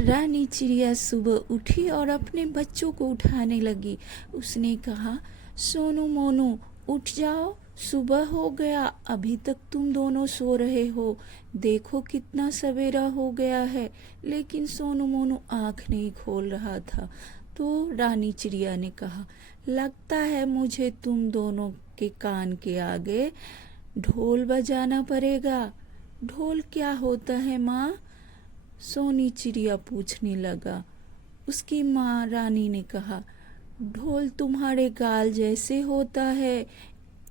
रानी चिड़िया सुबह उठी और अपने बच्चों को उठाने लगी। उसने कहा, सोनू मोनू उठ जाओ, सुबह हो गया, अभी तक तुम दोनों सो रहे हो। देखो कितना सवेरा हो गया है। लेकिन सोनू मोनू आँख नहीं खोल रहा था। तो रानी चिड़िया ने कहा, लगता है मुझे तुम दोनों के कान के आगे ढोल बजाना पड़ेगा। ढोल क्या होता है माँ? सोनी चिड़िया पूछने लगा। उसकी माँ रानी ने कहा, ढोल तुम्हारे गाल जैसे होता है।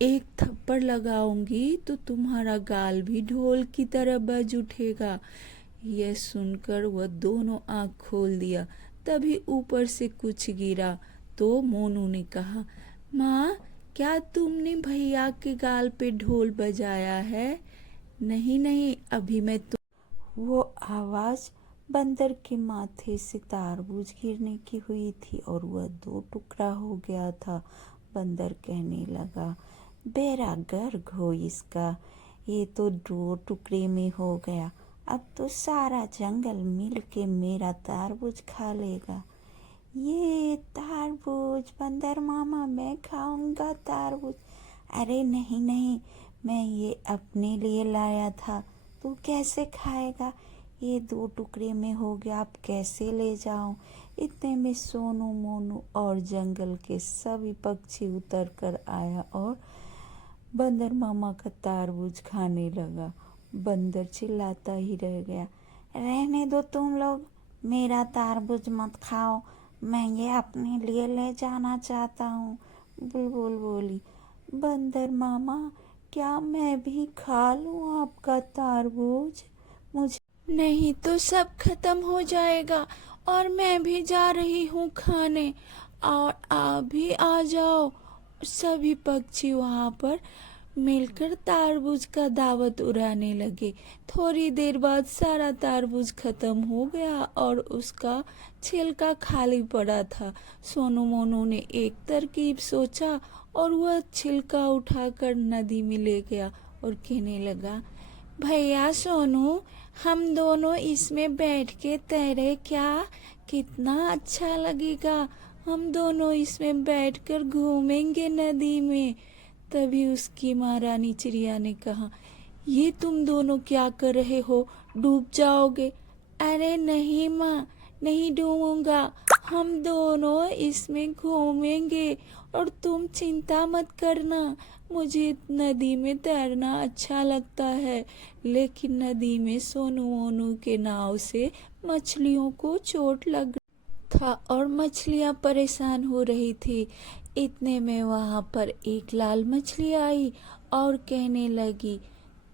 एक थप्पड़ लगाऊंगी तो तुम्हारा गाल भी ढोल की तरह बज उठेगा। यह सुनकर वह दोनों आँख खोल दिया। तभी ऊपर से कुछ गिरा तो मोनू ने कहा, माँ क्या तुमने भैया के गाल पे ढोल बजाया है? नहीं नहीं, अभी मैं वो आवाज़ बंदर के माथे से तारबूज गिरने की हुई थी और वह दो टुकड़ा हो गया था। बंदर कहने लगा, बेड़ा गर्क हो इसका, ये तो दो टुकड़े में हो गया। अब तो सारा जंगल मिल के मेरा तारबूज खा लेगा। ये तारबूज बंदर मामा, मैं खाऊंगा तारबूज। अरे नहीं नहीं, मैं ये अपने लिए लाया था, तू कैसे खाएगा? ये दो टुकड़े में हो गया, अब कैसे ले जाऊं? इतने में सोनू मोनू और जंगल के सभी पक्षी उतर कर आया और बंदर मामा का तारबूज खाने लगा। बंदर चिल्लाता ही रह गया, रहने दो तुम लोग, मेरा तारबूज मत खाओ, मैं ये अपने लिए ले जाना चाहता हूँ। बुलबुल बोली, बंदर मामा क्या मैं भी खा लूँ आपका तारबूज? मुझे नहीं तो सब खत्म हो जाएगा और मैं भी जा रही हूँ खाने, और आप भी आ जाओ। सभी पक्षी वहाँ पर मिलकर तारबूज का दावत उड़ाने लगे। थोड़ी देर बाद सारा तारबूज खत्म हो गया और उसका छिलका खाली पड़ा था। सोनू मोनू ने एक तरकीब सोचा और वह छिलका उठाकर नदी में ले गया और कहने लगा, भैया सोनू, हम दोनों इसमें बैठ के तैरे क्या? कितना अच्छा लगेगा। हम दोनों इसमें बैठकर घूमेंगे नदी में। तभी उसकी माँ रानी चिड़िया ने कहा, ये तुम दोनों क्या कर रहे हो? डूब जाओगे। अरे नहीं माँ, नहीं डूबूंगा, हम दोनों इसमें घूमेंगे और तुम चिंता मत करना। मुझे नदी में तैरना अच्छा लगता है, लेकिन नदी में सोनू मोनू के नाव से मछलियों को चोट लग था और मछलियाँ परेशान हो रही थी। इतने में वहाँ पर एक लाल मछली आई और कहने लगी,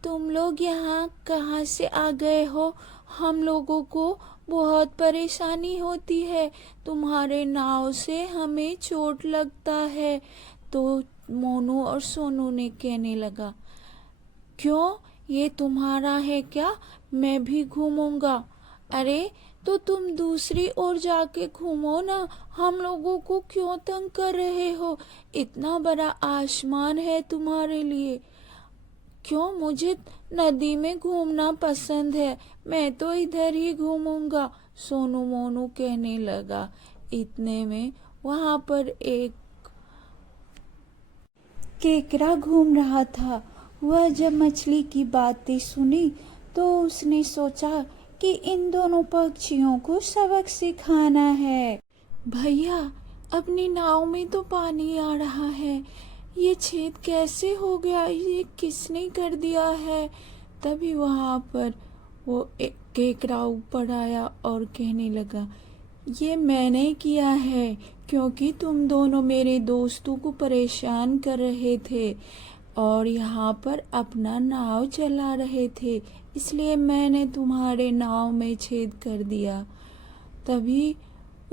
तुम लोग यहाँ कहाँ से आ गए हो? हम लोगों को बहुत परेशानी होती है, तुम्हारे नाव से हमें चोट लगता है। तो मोनू और सोनू ने कहने लगा, क्यों, ये तुम्हारा है क्या? मैं भी घूमूंगा। अरे तो तुम दूसरी ओर जाके घूमो ना, हम लोगों को क्यों तंग कर रहे हो? इतना बड़ा आसमान है तुम्हारे लिए। क्यों, मुझे नदी में घूमना पसंद है, मैं तो इधर ही घूमूंगा, सोनू मोनू कहने लगा। इतने में वहां पर एक केकड़ा घूम रहा था। वह जब मछली की बातें सुनी तो उसने सोचा कि इन दोनों पक्षियों को सबक सिखाना है। भैया, अपनी नाव में तो पानी आ रहा है, ये छेद कैसे हो गया? ये किसने कर दिया है? तभी वहां पर वो एक केकड़ा ऊपर आया और कहने लगा, ये मैंने किया है, क्योंकि तुम दोनों मेरे दोस्तों को परेशान कर रहे थे और यहाँ पर अपना नाव चला रहे थे, इसलिए मैंने तुम्हारे नाव में छेद कर दिया। तभी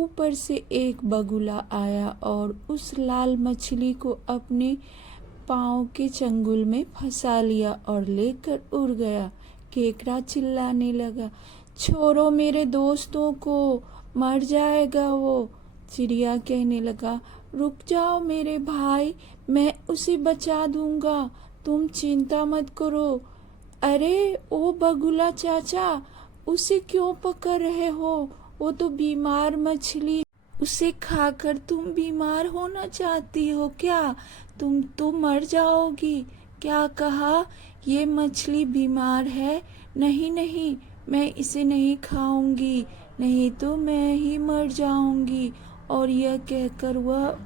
ऊपर से एक बगुला आया और उस लाल मछली को अपने पाँव के चंगुल में फंसा लिया और लेकर उड़ गया। केकड़ा चिल्लाने लगा, छोड़ो मेरे दोस्तों को, मर जाएगा वो। चिड़िया कहने लगा, रुक जाओ मेरे भाई, मैं उसे बचा दूंगा, तुम चिंता मत करो। अरे ओ बगुला चाचा, उसे क्यों पकड़ रहे हो? वो तो बीमार मछली, उसे खाकर तुम बीमार होना चाहती हो क्या? तुम तो मर जाओगी। क्या कहा? ये मछली बीमार है? नहीं नहीं, मैं इसे नहीं खाऊंगी, नहीं तो मैं ही मर जाऊंगी। और यह कहकर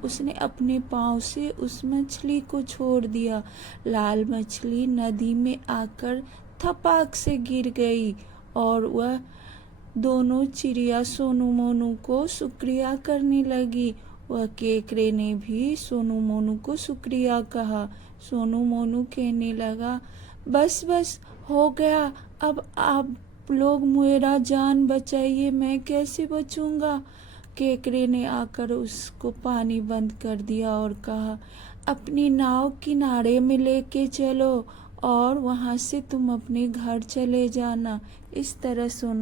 उसने अपने पाँव से उस मछली को छोड़ दिया। लाल मछली नदी में आकर थपाक से गिर गई और वह दोनों चिड़िया सोनू मोनू को शुक्रिया करने लगी। वह केकरे ने भी सोनू मोनू को शुक्रिया कहा। सोनू मोनू कहने लगा, बस बस हो गया, अब आप लोग मेरा जान बचाइए, मैं कैसे बचूंगा? केकरे ने आकर उसको पानी बंद कर दिया और कहा, अपनी नाव किनारे में लेके चलो और वहां से तुम अपने घर चले जाना। इस तरह सोनू